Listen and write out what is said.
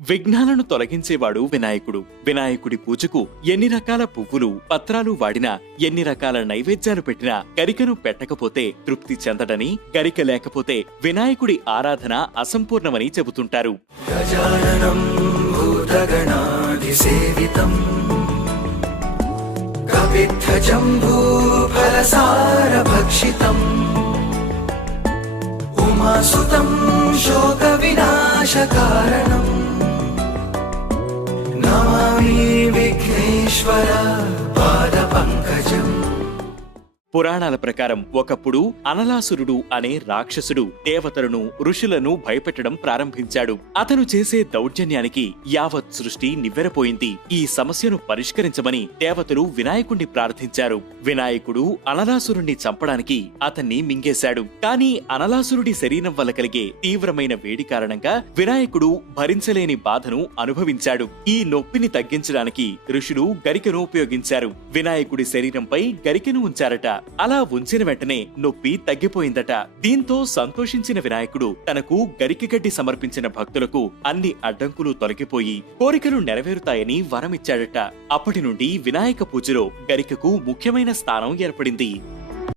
విఘ్నాలను తొలగించేవాడు వినాయకుడు. వినాయకుడి పూజకు ఎన్ని రకాల పువ్వులు, పత్రాలు వాడినా, ఎన్ని రకాల నైవేద్యాలు పెట్టినా గరికను పెట్టకపోతే తృప్తి చెందడని, గరిక లేకపోతే వినాయకుడి ఆరాధన అసంపూర్ణమని చెబుతుంటారు. గజాననం భూతగణాధిసేవితం కపిత్థజంబూఫలసారభక్షితం ఉమాసుతం శోక వినాశకారణం నమామి విఘ్నేశ్వర పాద పంకజం. పురాణాల ప్రకారం ఒకప్పుడు అనలాసురుడు అనే రాక్షసుడు దేవతలను, ఋషులను భయపెట్టడం ప్రారంభించాడు. అతను చేసే దౌర్జన్యానికి యావత్ సృష్టి నివ్వెరపోయింది. ఈ సమస్యను పరిష్కరించమని దేవతలు వినాయకుణ్ణి ప్రార్థించారు. వినాయకుడు అనలాసురుణ్ణి చంపడానికి అతన్ని మింగేశాడు. కాని అనలాసురుడి శరీరం వల్ల కలిగే తీవ్రమైన వేడి కారణంగా వినాయకుడు భరించలేని బాధను అనుభవించాడు. ఈ నొప్పిని తగ్గించడానికి ఋషులు గరికను ఉపయోగించారు. వినాయకుడి శరీరంపై గరికెను ఉంచారట. అలా ఉంచిన వెంటనే నొప్పి తగ్గిపోయిందట. దీంతో సంతోషించిన వినాయకుడు తనకు గరికెగడ్డి సమర్పించిన భక్తులకు అన్ని అడ్డంకులు తొలగిపోయి కోరికలు నెరవేరుతాయని వరమిచ్చాడట. అప్పటి నుండి వినాయక పూజలో గరికకు ముఖ్యమైన స్థానం ఏర్పడింది.